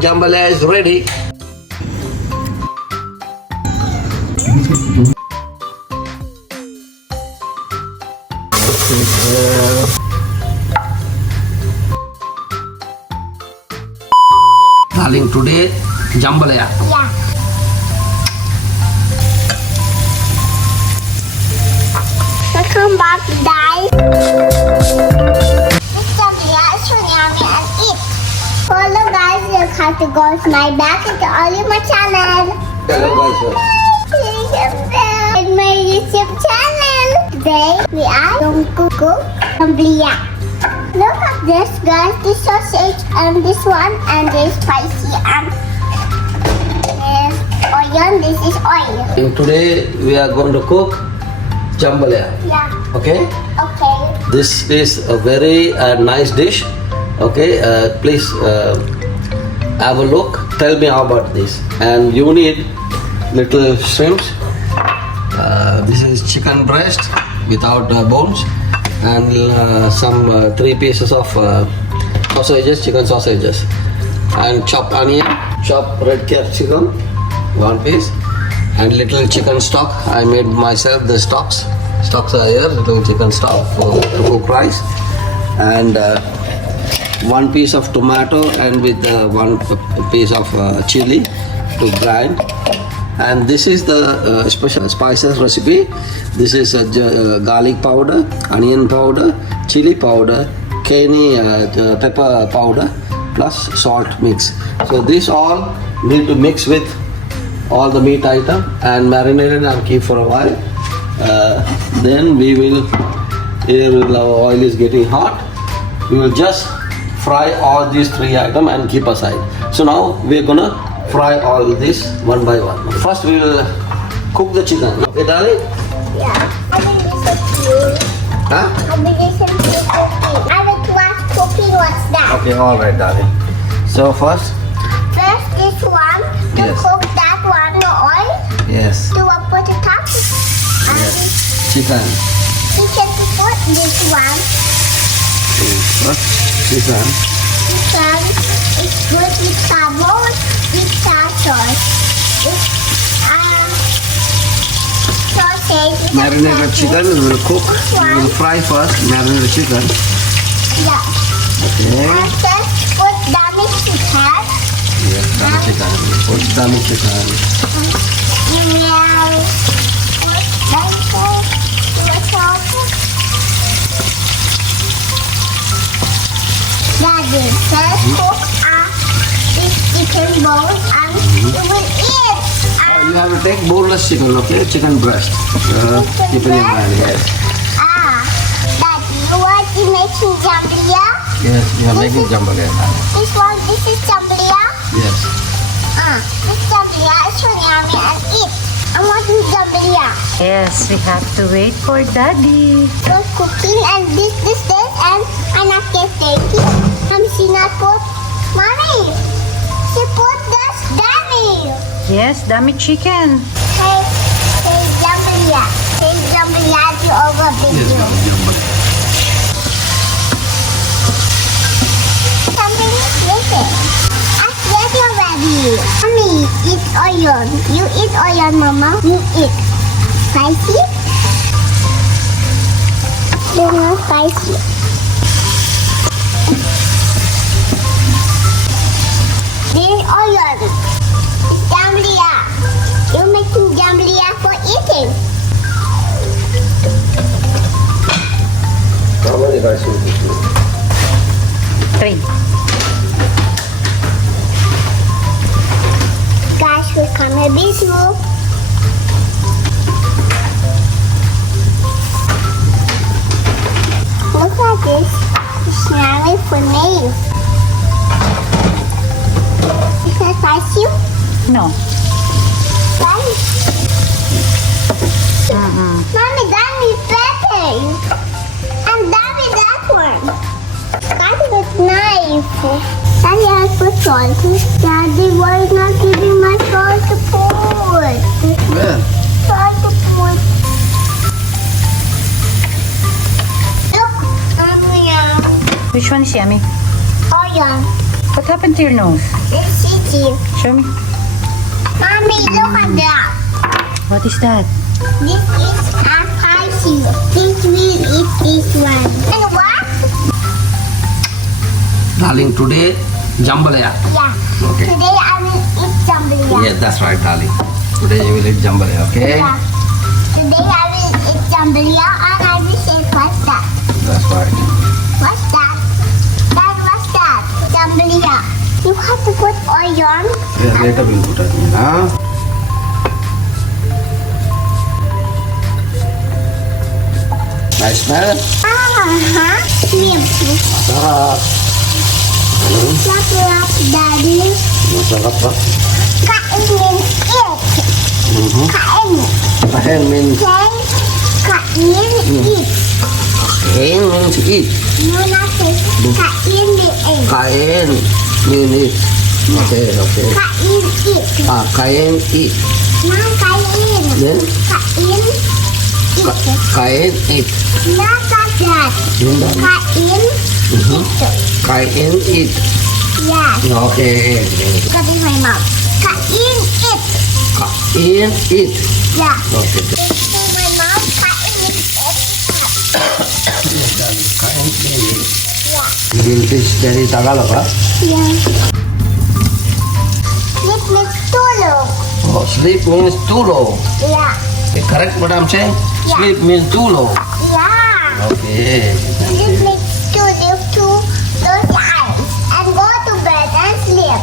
jambalaya is ready. Darling, today jambalaya. Yeah. Welcome back, guys. This jambalaya is so yummy and eat. Hello, guys. You have to go to my back and Aliyah my channel. Hello guys. In my YouTube channel. Today we are going to cook jambalaya. Look at this, guys. This sausage and this one, and this spicy and this onion. This is oil. Today we are going to cook jambalaya. Yeah. Okay. Okay. This is a very nice dish. Okay. Please have a look. Tell me how about this. And you need little shrimps. This is chicken breast without bones, and some 3 pieces of sausages, chicken sausages, and chopped onion, chopped red capsicum, 1 piece, and little chicken stock. I made myself the stocks. Stocks are here, little chicken stock for cook rice, and 1 piece of tomato, and with 1 piece of chili to grind. And this is the special spices recipe. This is garlic powder, onion powder, chili powder, cayenne pepper powder, plus salt mix. So this all need to mix with all the meat item and marinate it and keep for a while. Then we will, here our oil is getting hot, we will just fry all these 3 items and keep aside. So now we are gonna fry all this one by one. First we will cook the chicken. Okay, darling? Yeah. I think this is cute. Huh? I think this is cute. I will watch cooking. What's that? Okay, all right, darling. So first, This one to Yes. cook that one, the oil. yes, To put it up. And chicken. chicken to put this one. First, chicken. Chicken is good with tapos, with sauce. It's sausage. with Marinated chicken we will cook. We will fry first. Marinated chicken. Yeah. Okay. And just put dummy chicken. Yes, dummy chicken. Put dummy chicken. You will put Daddy, let's cook this chicken bowl and you will eat. You have to take boneless chicken, okay? Chicken breast. Keep in your hand, yes. Daddy, you want to making jambalaya? Yes, we are making jambalaya. This is jambalaya? Yes. This jambalaya is so yummy and eat. I want to jambalaya. Yes, we have to wait for Daddy. We're cooking and this and I'm not taking. She not put mommy. She put this dummy. Yes, dummy chicken. Hey, jambalaya. Hey, jambalaya to over Yes, video. jambalaya. Something is missing. Ask Daddy already. Mommy, eat onion. You eat onion, Mama. You eat. Spicy? They're not spicy. This onion. It's jambalaya. You're making jambalaya for eating. How many rice will you do? 3. Guys, we'll come a bit more. Look at this. It's yummy for me. Is that spicy? No. Right? Mommy, that is better. And that is that one. That is knife. Daddy has put salt. Daddy, why not giving my salt to put? Where? Salt to put. Look, Mommy. Which one is yummy? Onion. What happened to your nose? It's see. Show me. Mommy, look at that. What is that? This is a spicy. This will eat this one. And what? Darling, today, jambalaya. Yeah. Okay. Today I will eat jambalaya. Yes, that's right, darling. Today you will eat jambalaya, okay? Yeah. Today I will eat jambalaya and I will say what's that? That's right. What's that? Dad, what's that? Jambalaya. You have to put oil on. Yeah, later we'll put it in, huh? Nice smell? Uh-huh. Sarap. Sarap, Daddy. Masarap ba? Kain means eat. Kain. Kain means Kain, eat. kain means eat. No, nothing. Kain means eat. Kain means eat. Okay, okay. Kain, eat. Kain eat. No, kain. Then Kain, eat. kain eat. Not like that. Then that- Kain, Mhm. eat. Kain eat. Yeah. Okay. Got in my mouth. Kain, eat. Kain eat. Yeah. Okay. In my mouth, kain, eat. Yes, darling. Kain eat. Yeah. You will teach Daddy Tagalog, huh? Yeah. This makes tulo. Oh, sleep means too low. Yeah. Okay, correct what I'm saying? Yeah. Sleep means too low. Yeah. Okay. This makes to live to those eyes and go to bed and sleep.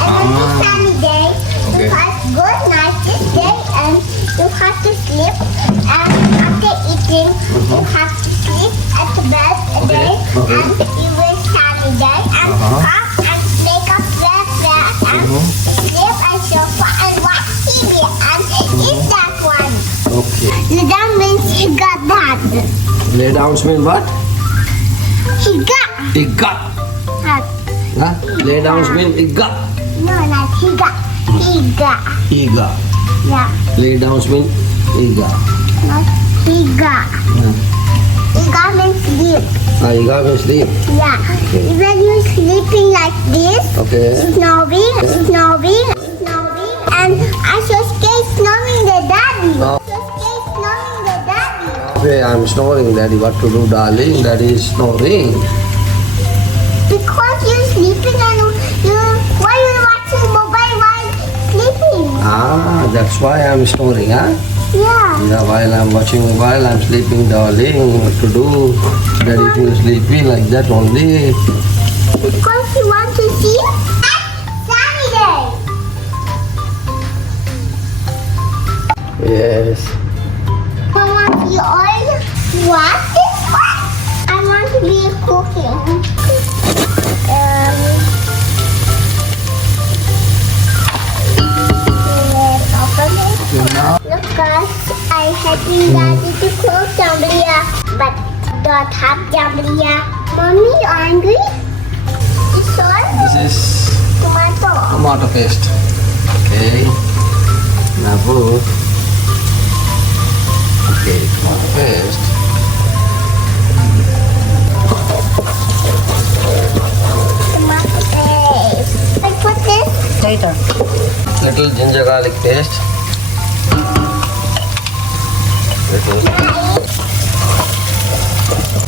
And on this sunny day, Okay. you have good night this day and you have to sleep. And after eating, you have to sleep at the bed a Okay. day. Okay. And you will sunny day and up and make up bed and sleep and sofa and watch TV and eat that one. Okay. That means he got that. Lay down means what? He got Iga. that. Huh? Lay down means iga. No, not he got. He got. Iga. Yeah, Lay down means iga. not he got. Yeah. He got means sleep. Iga means sleep. Yeah. When you're sleeping like this, Okay. snoring, snoring, snoring, and I so scared snoring the daddy. No. So scared snoring the daddy. Okay, I'm snoring, Daddy. What to do, darling? Daddy is snoring. Because you're sleeping and why you're watching mobile while sleeping? That's why I'm snoring, huh? Yeah. Yeah, while I'm watching mobile, I'm sleeping, darling. What to do? Daddy feels sleepy like that only. Because you want to see sunny day. Yes. I want to be oil. What is what? I want to be cooking. Let's open it. Look guys, I helping Daddy to cook jambalaya, but don't have jambalaya. Mommy, you angry? This one? This is Tomato. tomato paste. Okay. Now put. Okay, tomato paste. Tomato paste. I put this. Later. Little ginger garlic paste. Little.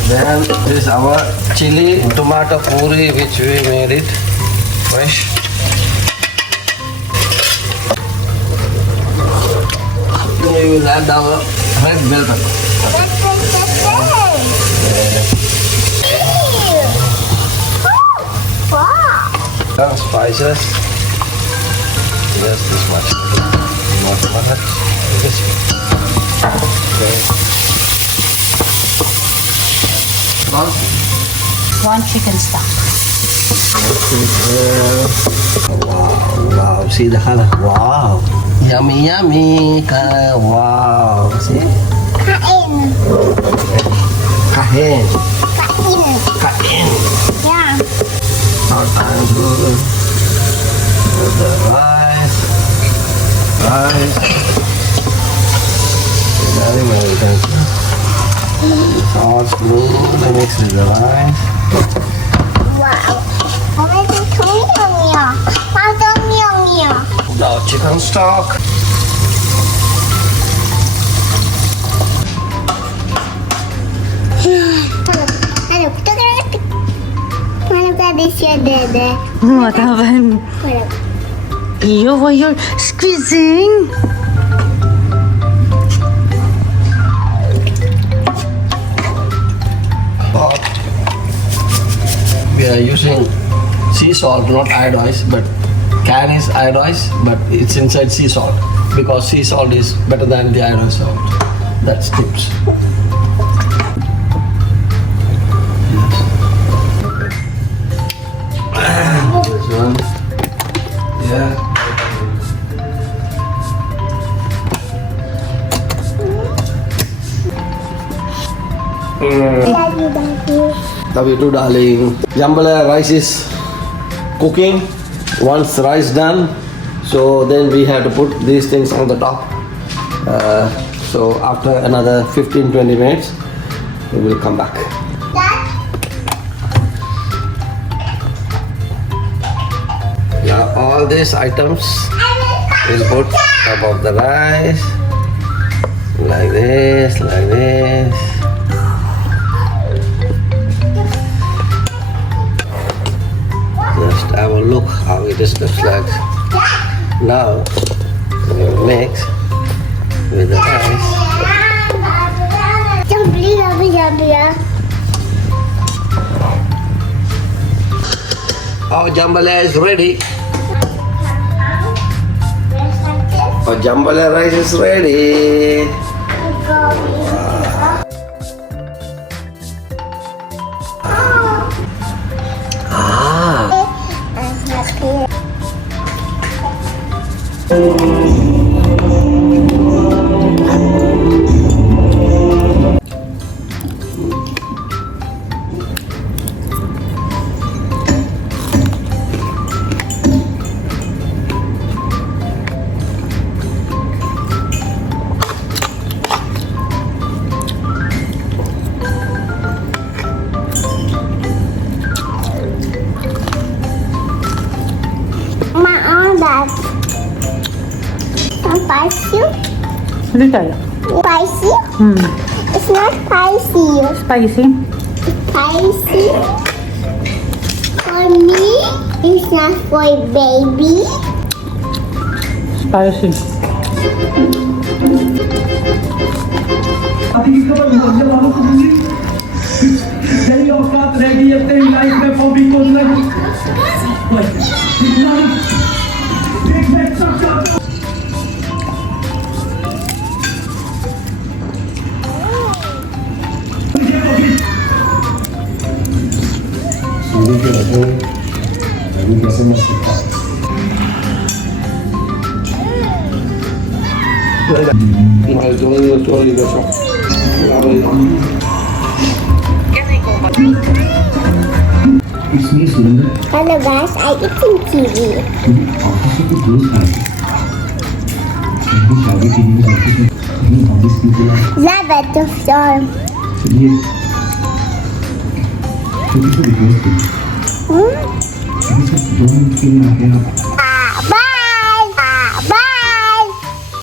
Then this is our chili tomato puri which we made it fresh. We will add our red bell pepper. Wow. Spices. Yes, this much. Not much. This. Okay. Salt. 1 chicken stock. Wow, see the color. Wow. Yummy, yummy. Wow. See? Kain. Kahin. Kain. Kahin. Yeah. Now time to put the rice. Rice. Very well done. Sauce, smoothly mix with the rice. Wow. How many yummy? How Now chicken stock. What happened? Yo, why you're squeezing? We are using sea salt, not iodized, but can is iodized, but it's inside sea salt because sea salt is better than the iodized salt. That's tips. This one. Yeah. Love you too, darling. Jambalaya rice is cooking. Once rice done, so then we have to put these things on the top. So after another 15-20 minutes, we will come back. Now all these items we'll put above the rice, like this, like this. Just have a look how it is looks like. Now we will mix with the rice. Our jambalaya is ready. Our jambalaya rice is ready. Spicy? Little. Spicy? It's not spicy. Spicy. Spicy. For me, it's not for baby. Spicy. अभी की खबर मुझे मालूम होगी यही औकात रहेगी अब तेरी लाइफ में बॉबी को नहीं एक मिनट तक Sulit que no algo que hacemos इसमें सुंदर Hello guys, I eating TV. Office से कुछ दोस्त आए उनकी शादी के लिए ऑफिस में कहीं ऑफिस की बुला Love it of storm. चलिए छोटी सी रिक्वेस्ट है अभी सिर्फ 2 मिनट के लिए आ गया